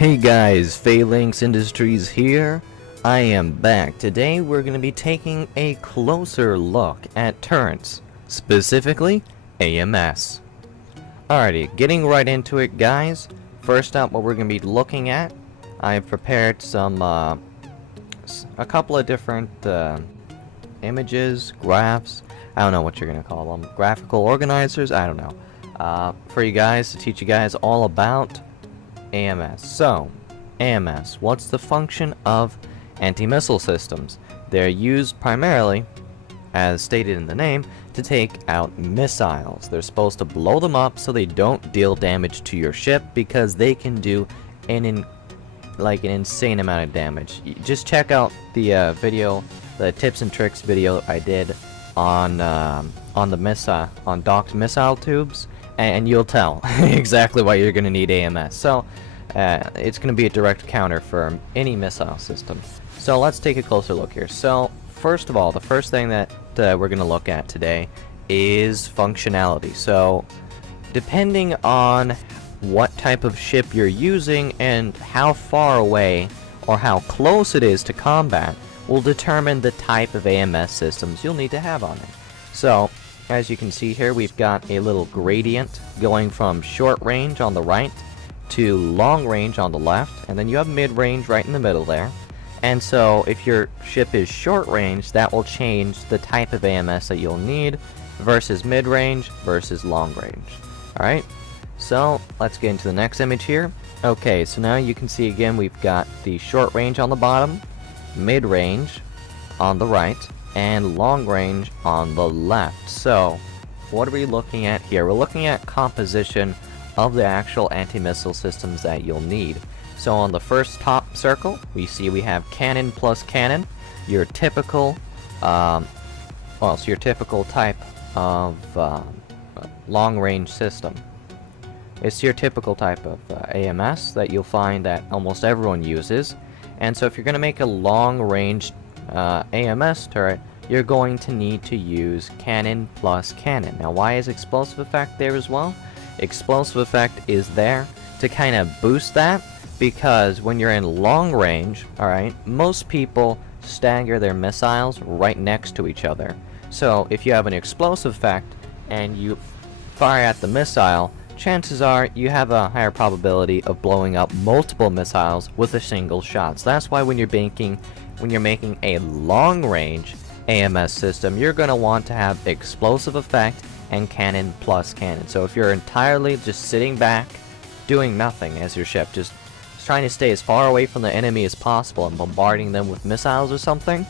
Hey guys, Phalanx Industries here. I am back. Today we're going to be taking a closer look at turrets, specifically AMS. Alrighty, getting right into it guys. First up, what we're going to be looking at, I've prepared some, a couple of different images, graphs, I don't know what you're going to call them, graphical organizers, I don't know, for you guys, to teach you guys all about AMS. So, AMS, what's the function of anti-missile systems? They're used primarily, as stated in the name, to take out missiles. They're supposed to blow them up so they don't deal damage to your ship, because they can do an insane amount of damage. Just check out the video, the tips and tricks video I did on docked missile tubes, and you'll tell exactly why you're going to need AMS. So it's going to be a direct counter for any missile system. So let's take a closer look here. So first of all, the first thing that we're going to look at today is functionality. So depending on what type of ship you're using and how far away or how close it is to combat will determine the type of AMS systems you'll need to have on it. So as you can see here, we've got a little gradient going from short range on the right to long range on the left, and then you have mid range right in the middle there. And so if your ship is short range, that will change the type of AMS that you'll need versus mid range versus long range. Alright, so let's get into the next image here. Okay, so now you can see again we've got the short range on the bottom, mid range on the right, and long range on the left. So what are we looking at here? We're looking at composition of the actual anti-missile systems that you'll need. So on the first top circle, we have cannon plus cannon, your typical your typical type of long-range system. It's your typical type of AMS that you'll find that almost everyone uses. And so if you're going to make a long-range AMS turret, you're going to need to use cannon plus cannon. Now why is explosive effect there as well? Explosive effect is there to kind of boost that, because when you're in long range, alright, most people stagger their missiles right next to each other. So if you have an explosive effect and you fire at the missile, chances are you have a higher probability of blowing up multiple missiles with a single shot. So that's why when you're making a long range AMS system, you're going to want to have explosive effect and cannon plus cannon. So if you're entirely just sitting back doing nothing as your ship, just trying to stay as far away from the enemy as possible and bombarding them with missiles or something,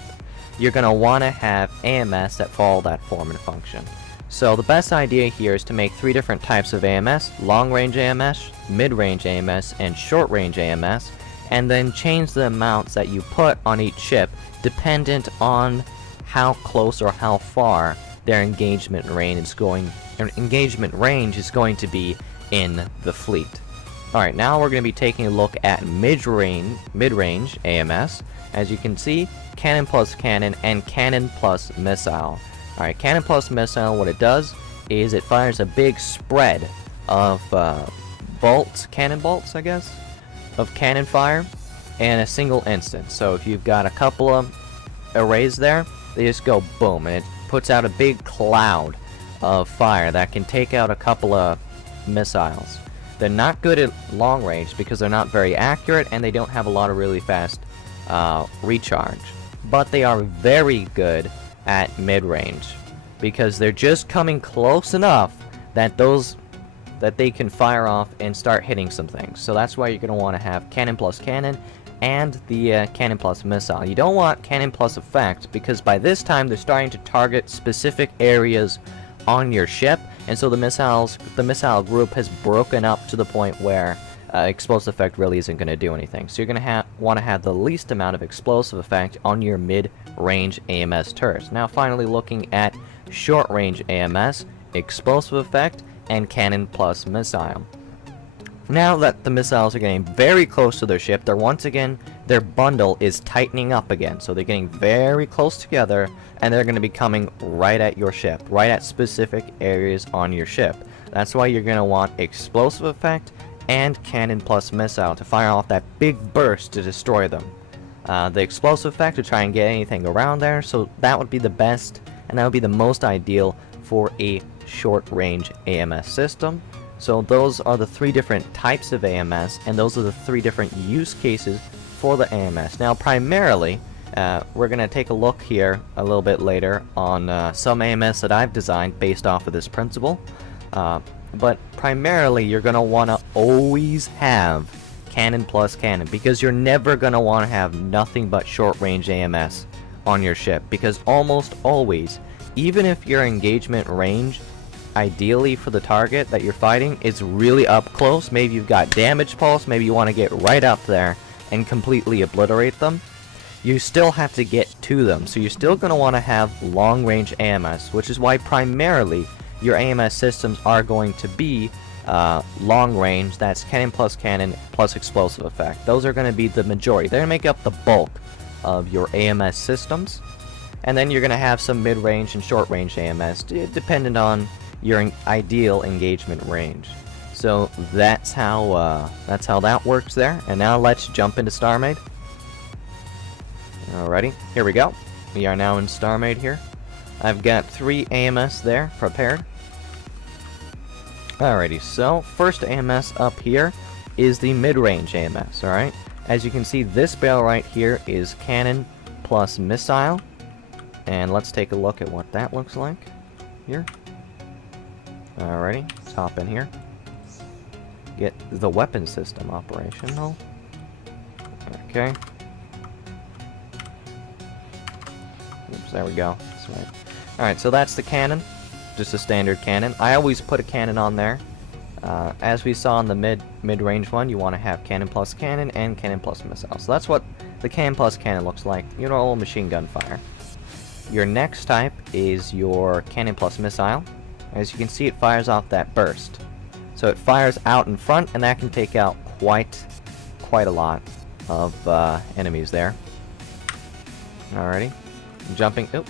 you're going to want to have AMS that follow that form and function. So the best idea here is to make 3 different types of AMS: long range AMS, mid range AMS, and short range AMS, and then change the amounts that you put on each ship dependent on how close or how far their engagement range is going to be in the fleet. Alright, now we're going to be taking a look at mid-range AMS. As you can see, cannon plus cannon and cannon plus missile. Alright, cannon plus missile, what it does is it fires a big spread of cannon bolts, I guess, of cannon fire in a single instance. So if you've got a couple of arrays there, they just go boom, and it puts out a big cloud of fire that can take out a couple of missiles. They're not good at long range because they're not very accurate and they don't have a lot of really fast recharge. But they are very good at mid-range because they're just coming close enough that they can fire off and start hitting some things. So that's why you're going to want to have cannon plus cannon and the cannon plus missile. You don't want cannon plus effect because by this time they're starting to target specific areas on your ship, and so the missile group has broken up to the point where explosive effect really isn't going to do anything. So you're going to want to have the least amount of explosive effect on your mid-range AMS turrets. Now finally looking at short-range AMS, explosive effect, and cannon plus missile. Now that the missiles are getting very close to their ship, their bundle is tightening up again. So they're getting very close together, and they're going to be coming right at your ship, right at specific areas on your ship. That's why you're going to want explosive effect and cannon plus missile to fire off that big burst to destroy them. The explosive effect to try and get anything around there, so that would be the best, and that would be the most ideal for a short-range AMS system. So those are the 3 different types of AMS, and those are the 3 different use cases for the AMS. Now, primarily, we're going to take a look here a little bit later on some AMS that I've designed based off of this principle. But primarily, you're going to want to always have cannon plus cannon, because you're never going to want to have nothing but short-range AMS on your ship, because almost always, even if your engagement range ideally for the target that you're fighting is really up close, maybe you've got damage pulse, maybe you want to get right up there and completely obliterate them, you still have to get to them. So you're still going to want to have long-range AMS, which is why primarily your AMS systems are going to be long range. That's cannon plus explosive effect. Those are going to be the majority. They're going to make up the bulk of your AMS systems. And then you're going to have some mid-range and short-range AMS, dependent on your ideal engagement range. So that's how that works there. And now let's jump into Starmade. Alrighty, here we go. We are now in Starmade here. I've got 3 AMS there prepared. Alrighty, so first AMS up here is the mid-range AMS, alright? As you can see, this barrel right here is cannon plus missile. And let's take a look at what that looks like here. Alrighty, let's hop in here. Get the weapon system operational. Okay. Oops, there we go. That's right. Alright, so that's the cannon. Just a standard cannon. I always put a cannon on there. As we saw in the mid-range one, you want to have cannon plus cannon and cannon plus missile. So that's what the cannon plus cannon looks like. You know, machine gun fire. Your next type is your cannon plus missile. As you can see, it fires off that burst. So it fires out in front, and that can take out quite a lot of enemies there. Alrighty. Jumping. Oop.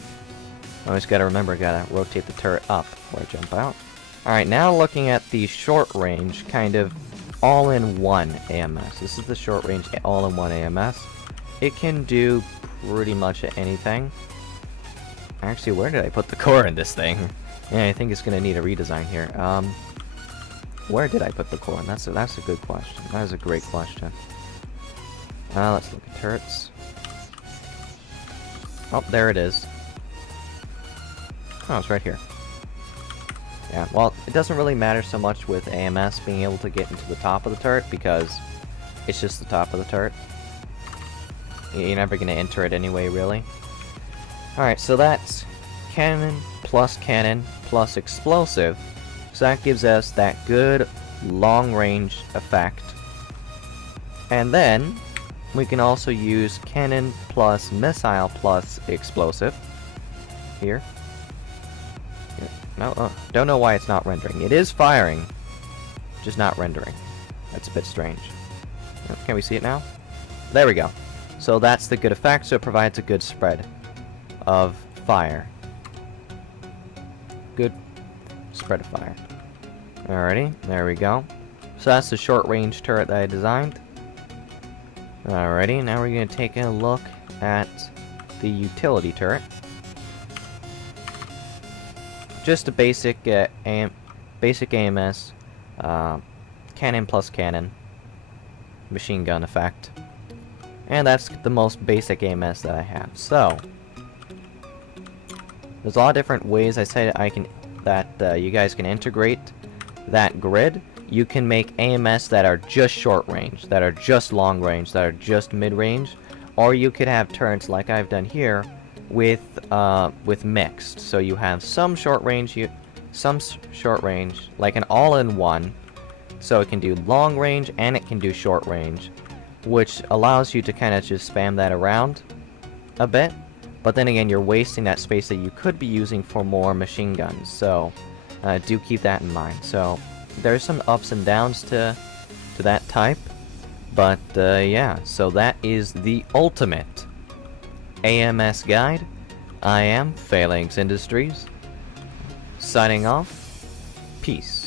Always gotta remember, gotta rotate the turret up before I jump out. Alright, now looking at the short range, kind of all-in-one AMS. This is the short range all-in-one AMS. It can do pretty much anything. Actually, where did I put the core in this thing? Yeah, I think it's gonna need a redesign here. Where did I put the core in? That's a good question. That is a great question. Let's look at turrets. Oh, there it is. Oh, it's right here. Yeah, well, it doesn't really matter so much with AMS being able to get into the top of the turret, because it's just the top of the turret. You're never going to enter it anyway, really. Alright, so that's cannon plus explosive. So that gives us that good long-range effect. And then we can also use cannon plus missile plus explosive here. No, don't know why it's not rendering. It is firing, just not rendering. That's a bit strange. Can we see it now? There we go. So that's the good effect, so it provides a good spread of fire. Good spread of fire. Alrighty, there we go. So that's the short range turret that I designed. Alrighty, now we're going to take a look at the utility turret. Just a basic AMS, cannon plus cannon, machine gun effect, and that's the most basic AMS that I have. So there's a lot of different ways I said you guys can integrate that grid. You can make AMS that are just short range, that are just long range, that are just mid range, or you could have turrets like I've done here with mixed. So you have some short range, like an all-in-one, so it can do long range and it can do short range, which allows you to kind of just spam that around a bit. But then again, you're wasting that space that you could be using for more machine guns. So do keep that in mind. So there's some ups and downs to that type, but yeah. So that is the ultimate AMS guide. I am Phalanx Industries, signing off. Peace.